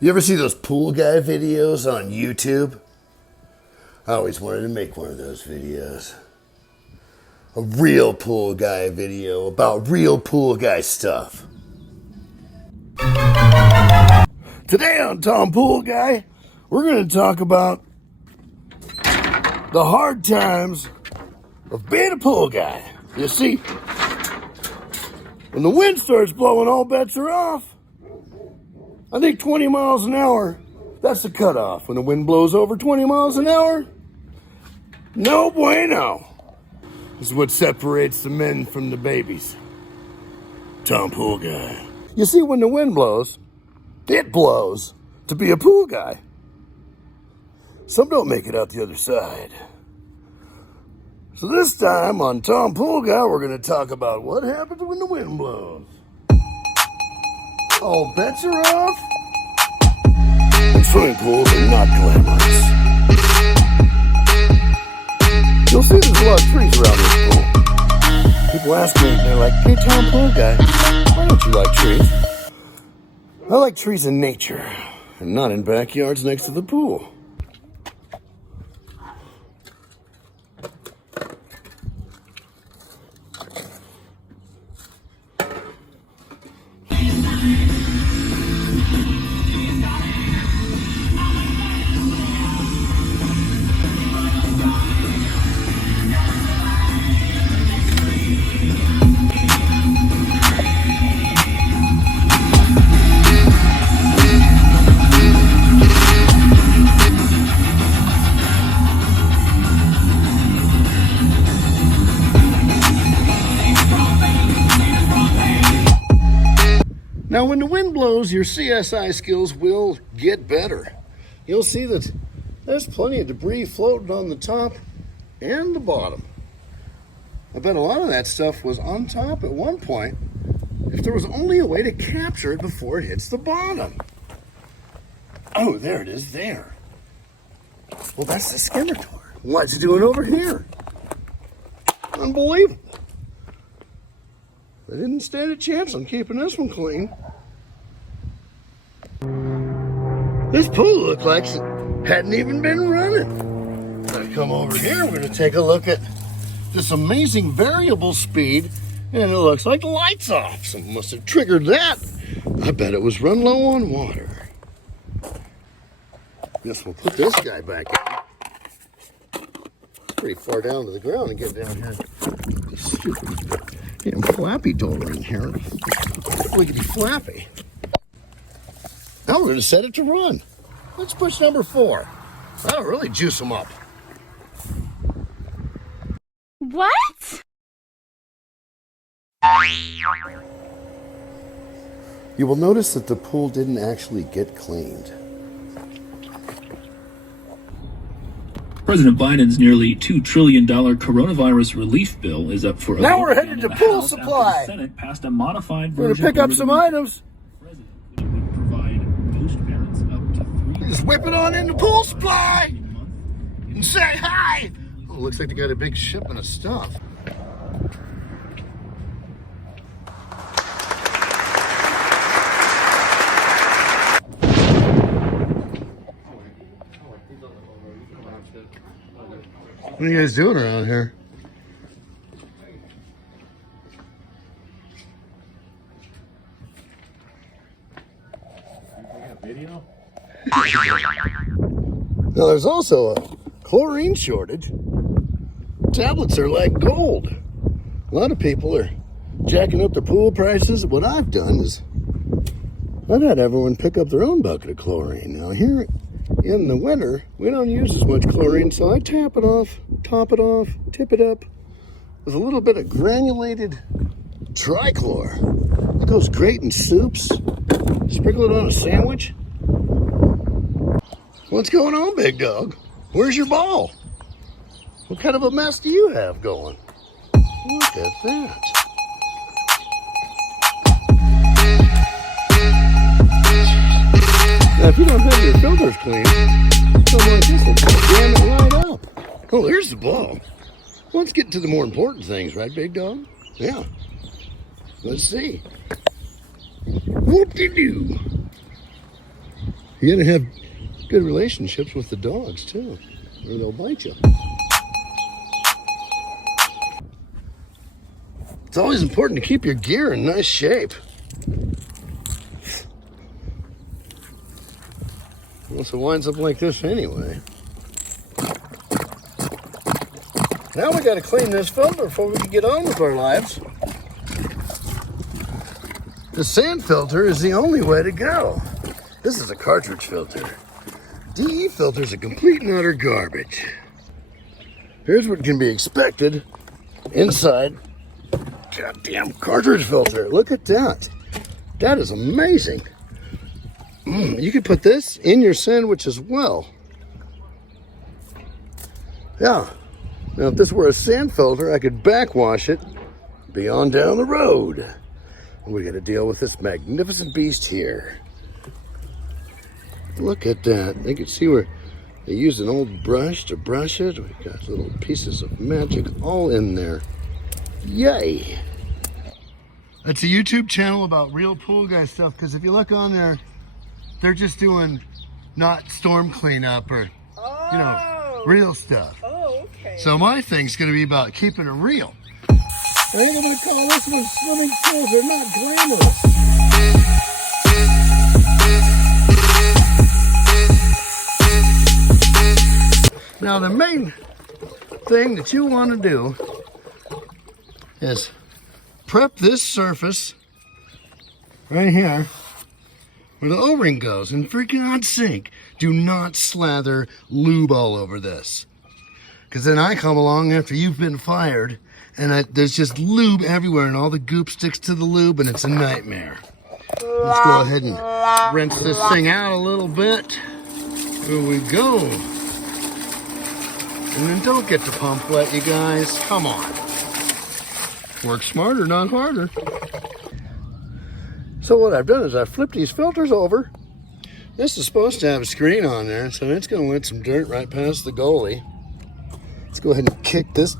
You ever see those pool guy videos on YouTube? I always wanted to make one of those videos. A real pool guy video about real pool guy stuff. Today on Tom Pool Guy, we're going to talk about the hard times of being a pool guy. You see, when the wind starts blowing, all bets are off. I think 20 miles an hour, that's the cutoff. When the wind blows over 20 miles an hour, no bueno. This is what separates the men from the babies. Tom Pool Guy. You see, when the wind blows, it blows to be a pool guy. Some don't make it out the other side. So this time on Tom Pool Guy, we're going to talk about what happens when the wind blows. All bets are off. And swimming pools are not glamorous. You'll see there's a lot of trees around this pool. People ask me, they're like, hey, Tom Pool Guy, why don't you like trees? I like trees in nature, and not in backyards next to the pool. Now, when the wind blows, your CSI skills will get better. You'll see that there's plenty of debris floating on the top and the bottom. I bet a lot of that stuff was on top at one point if there was only a way to capture it before it hits the bottom. Oh, there it is there. Well, that's the skimmer door. What's it doing over here? Unbelievable. They didn't stand a chance on keeping this one clean. This pool looked like it hadn't even been running. I come over here, we're going to take a look at this amazing variable speed, and it looks like the light's off. Someone must have triggered that. I bet it was run low on water. Guess we'll put this guy back in. It's pretty far down to the ground and get down here. Stupid. Damn flappy door in here. Wiggity flappy. Now we're going to set it to run. Let's push number 4. That'll really juice them up. What? You will notice that the pool didn't actually get cleaned. President Biden's nearly $2 trillion coronavirus relief bill is up for a Now vote we're headed in to the pool House after supply. the Senate passed a modified We're going version to pick up over some the weekend. items. The president would provide most parents up to 3 Just whip it on into pool supply and say hi. Oh, looks like they got a big shipment of stuff. What are you guys doing around here? Now there's also a chlorine shortage. Tablets are like gold. A lot of people are jacking up the pool prices. What I've done is I've had everyone pick up their own bucket of chlorine. Now here in the winter, we don't use as much chlorine, so I top it off, tip it up with a little bit of granulated trichlor. It goes great in soups. Sprinkle it on a sandwich. What's going on, big dog? Where's your ball? What kind of a mess do you have going? Look at that. Now, if you don't have your filters clean, something like this will jam it right up. Oh, there's the ball. Let's get to the more important things, right, big dog? Yeah. Let's see. Whoop-de-doo. You gotta have good relationships with the dogs too, or they'll bite you. It's always important to keep your gear in nice shape. Unless it winds up like this anyway. Now we gotta clean this filter before we can get on with our lives. The sand filter is the only way to go. This is a cartridge filter. DE filters are complete and utter garbage. Here's what can be expected inside goddamn cartridge filter. Look at that. That is amazing. You could put this in your sandwich as well. Yeah. Now if this were a sand filter, I could backwash it, be on down the road. And we got to deal with this magnificent beast here. Look at that. You can see where they used an old brush to brush it. We've got little pieces of magic all in there. Yay. It's a YouTube channel about real pool guy stuff, because if you look on there, they're just doing not storm cleanup or, you know, real stuff. Oh, okay. So my thing's going to be about keeping it real. I think I'm going to call this one swimming pools. They're not glamorous. Now the main thing that you want to do is prep this surface right here where the O-ring goes, and for God's sake, do not slather lube all over this. Because then I come along after you've been fired and there's just lube everywhere and all the goop sticks to the lube and it's a nightmare. Let's go ahead and rinse this thing out a little bit. Here we go. And then don't get the pump wet, you guys. Come on. Work smarter, not harder. So what I've done is I've flipped these filters over. This is supposed to have a screen on there, so it's going to let some dirt right past the goalie. Let's go ahead and kick this.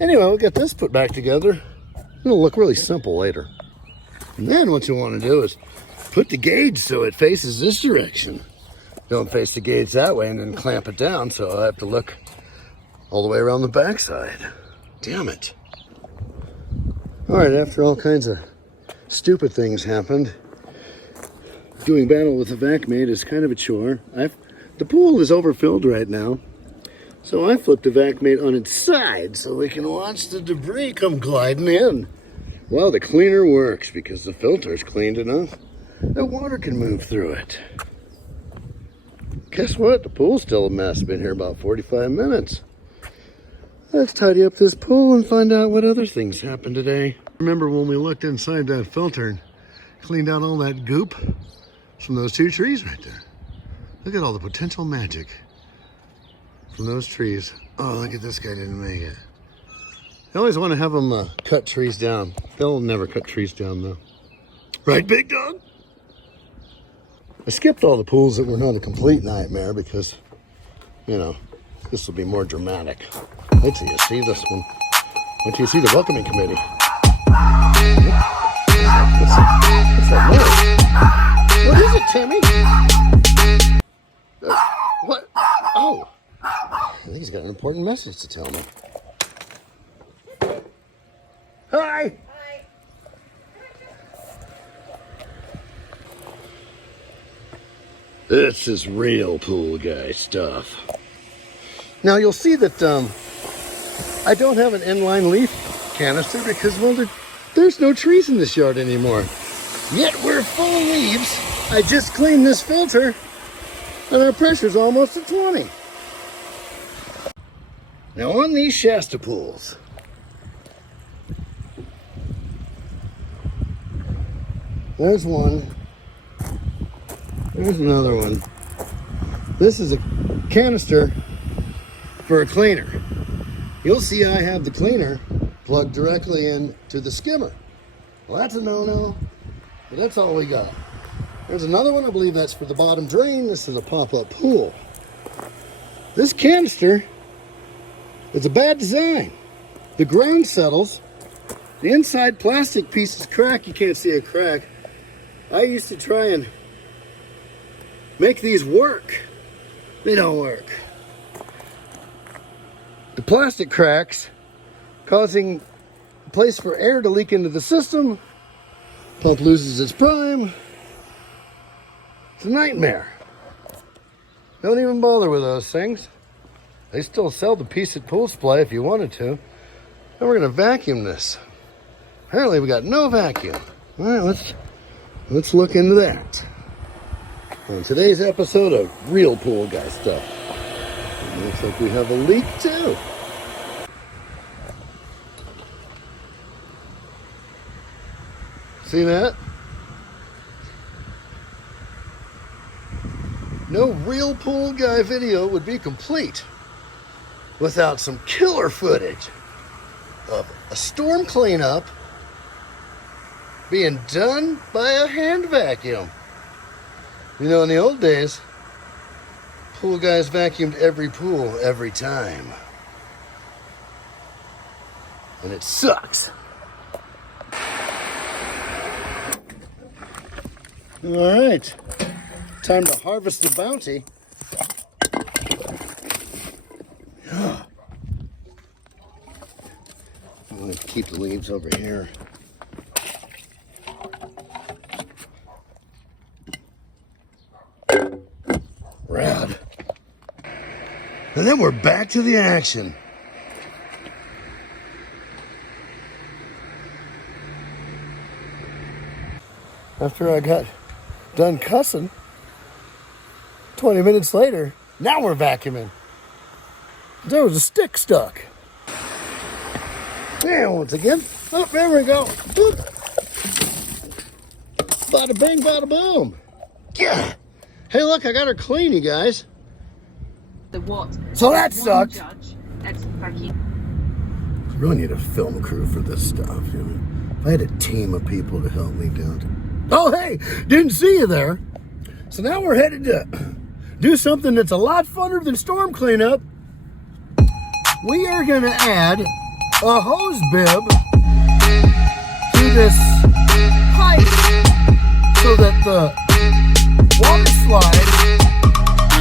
Anyway, we'll get this put back together. It'll look really simple later. And then what you want to do is put the gauge so it faces this direction. Don't face the gauge that way and then clamp it down, so I have to look all the way around the backside. Damn it. All right, after all kinds of stupid things happened, doing battle with a VacMate is kind of a chore. The pool is overfilled right now, so I flipped the VacMate on its side so we can watch the debris come gliding in. Well, the cleaner works because the filter is cleaned enough that water can move through it. Guess what? The pool's still a mess. Been here about 45 minutes. Let's tidy up this pool and find out what other things happened today. Remember when we looked inside that filter and cleaned out all that goop from those two trees right there? Look at all the potential magic from those trees. Oh, look at this guy didn't make it. I always want to have them cut trees down. They'll never cut trees down though. Right, big dog? I skipped all the pools that were not a complete nightmare because, you know, this will be more dramatic. Wait till you see this one. Wait till you see the welcoming committee. What's that noise? What is it, Timmy? What? Oh. I think he's got an important message to tell me. Hi. This is real pool guy stuff. Now you'll see that I don't have an inline leaf canister because, well, there's no trees in this yard anymore. Yet we're full of leaves. I just cleaned this filter and our pressure's almost at 20. Now on these Shasta pools, there's one. There's another one. This is a canister for a cleaner. You'll see I have the cleaner plugged directly into the skimmer. Well, that's a no-no, but that's all we got. There's another one, I believe that's for the bottom drain. This is a pop-up pool. This canister is a bad design. The ground settles. The inside plastic piece is cracked. You can't see a crack. I used to try and make these work. They don't work. The plastic cracks causing a place for air to leak into the system. Pump loses its prime. It's a nightmare. Don't even bother with those things. They still sell the piece at Pool Supply if you wanted to. And we're gonna vacuum this. Apparently we got no vacuum. All right, let's look into that. On today's episode of Real Pool Guy Stuff. It looks like we have a leak too. See that? No Real Pool Guy video would be complete without some killer footage of a storm cleanup being done by a hand vacuum. You know, in the old days, pool guys vacuumed every pool every time. And it sucks. All right, time to harvest the bounty. I'm gonna keep the leaves over here. Rad. And then we're back to the action. After I got done cussing, 20 minutes later, now we're vacuuming. There was a stick stuck. And once again, oh, there we go. Boop. Bada bing, bada boom. Yeah. Hey, look, I got her clean, you guys. The what? So that One sucked. judge at vacuum. I really need a film crew for this stuff. You know? If I had a team of people to help me do it. Oh, hey, didn't see you there. So now we're headed to do something that's a lot funner than storm cleanup. We are going to add a hose bib to this pipe so that the water slide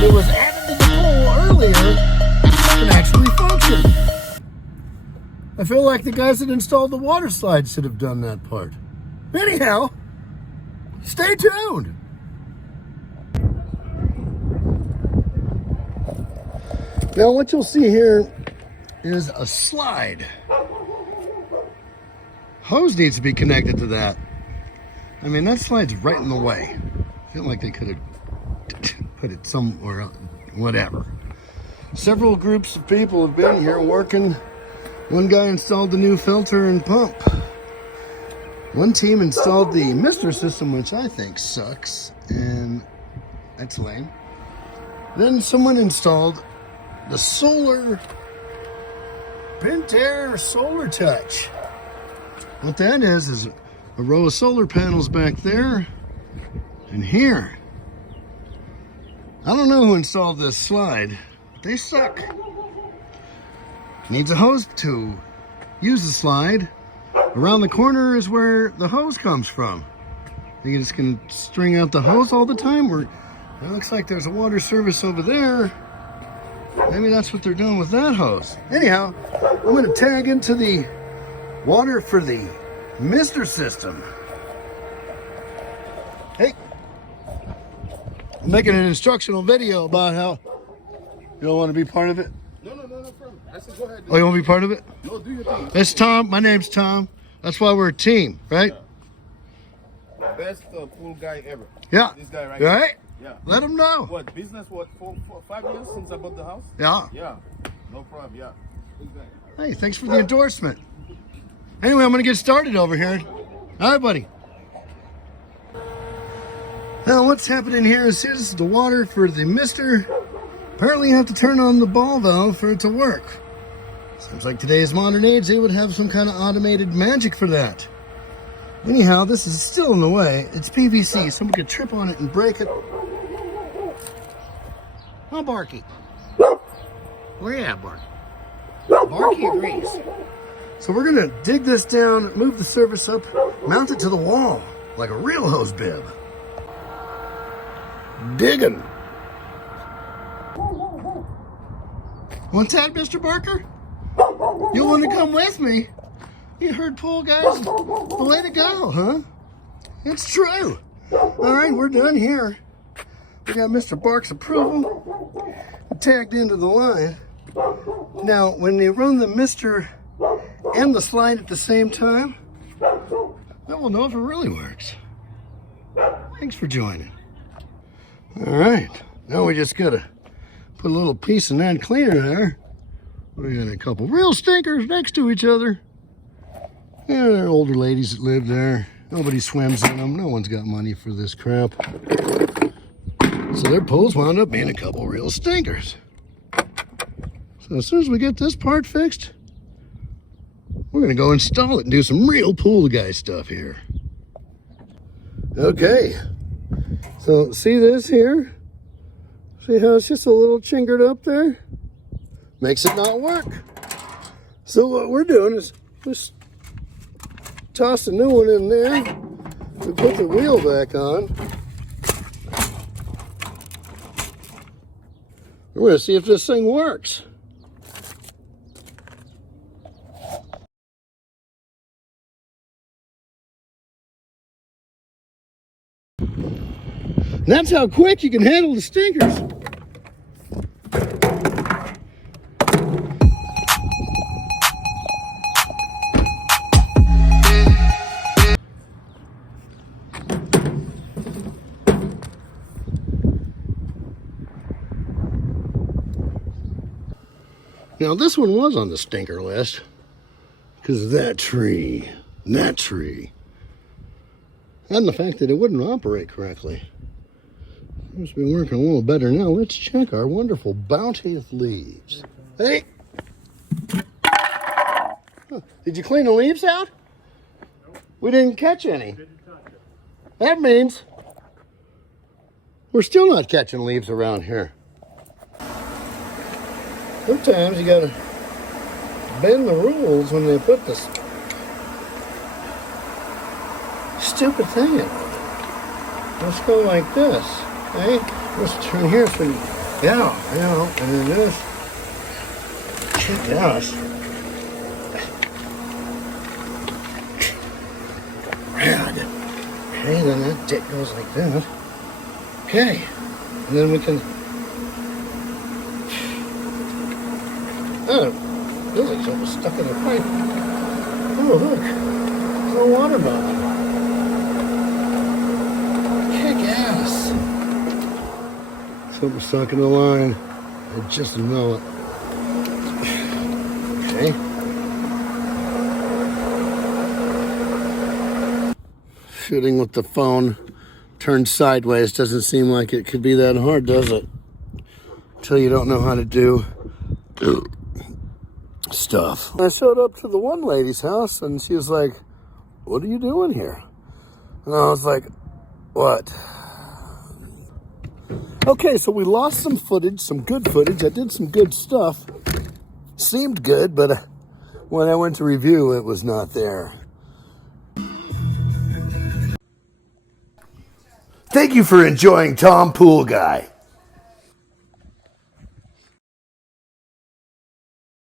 that was added to the pool earlier can actually function. I feel like the guys that installed the water slide should have done that part. Anyhow, stay tuned. Now what you'll see here is a slide. Hose needs to be connected to that. I mean, that slide's right in the way. I feel like they could have put it somewhere else, whatever. Several groups of people have been here working. One guy installed the new filter and pump. One team installed the mister system, which I think sucks, and that's lame. Then someone installed the solar Pentair Solar Touch. What that is a row of solar panels back there and here. I don't know who installed this slide, but they suck. Needs a hose to use the slide. Around the corner is where the hose comes from. You just gonna string out the hose all the time? Or it looks like there's a water service over there. Maybe that's what they're doing with that hose. Anyhow, I'm gonna tag into the water for the mister system. Hey, I'm making an instructional video about how you don't want to be part of it. No problem. I said go ahead. Oh, you want to be part of it? No, do your thing. It's Tom. My name's Tom. That's why we're a team, right? Best pool guy ever. Yeah. This guy right Right? here. Yeah. Let them know. What, business, 5 years since I bought the house? Yeah. Yeah. No problem, yeah. This guy. Hey, thanks for the endorsement. Anyway, I'm going to get started over here. All right, buddy. Now, what's happening here is this is the water for the mister. Apparently, you have to turn on the ball valve for it to work. Seems like today's modern age, they would have some kind of automated magic for that. Anyhow, this is still in the way. It's PVC. Someone could trip on it and break it. Oh, Barky. Where you at, Barky? Barky agrees. So we're going to dig this down, move the surface up, mount it to the wall. like a real hose bib. Digging. What's that, Mr. Barker? You want to come with me? You heard pool guys? The way to go, huh? It's true. All right, we're done here. We got Mr. Bark's approval. Tagged into the line. Now, when you run the Mr. and the slide at the same time, then we'll know if it really works. Thanks for joining. All right, now we just gotta put a little piece of that cleaner there. We got a couple real stinkers next to each other. Yeah, they're older ladies that live there. Nobody swims in them. No one's got money for this crap. So their pools wound up being a couple real stinkers. So as soon as we get this part fixed, we're gonna go install it and do some real pool guy stuff here. Okay, so see this here? See how it's just a little chinkered up there? Makes it not work. So what we're doing is just toss a new one in there. We put the wheel back on. We're gonna see if this thing works. And that's how quick you can handle the stinkers. Now this one was on the stinker list because of that tree, and that tree, and the fact that it wouldn't operate correctly. Seems to be working a little better now. Let's check our wonderful bounteous leaves. Hey! Huh. Did you clean the leaves out? Nope. We didn't catch any. That means we're still not catching leaves around here. Sometimes you gotta bend the rules when they put this stupid thing in. Let's go like this. Okay, let's turn here so yeah, and then this. Yes. Rad. Okay, then that dick goes like that. Okay, and then we can. Oh, feels like something stuck in the pipe. Oh, look, it's a water bottle. Kick ass. Something stuck in the line. I just know it. Okay. Shooting with the phone turned sideways doesn't seem like it could be that hard, does it? Until you don't know how to do stuff. I showed up to the one lady's house and she was like, "What are you doing here?" And I was like, "What?" Okay, so we lost some footage, some good footage. I did some good stuff. Seemed good, but when I went to review, it was not there. Thank you for enjoying Tom Pool Guy.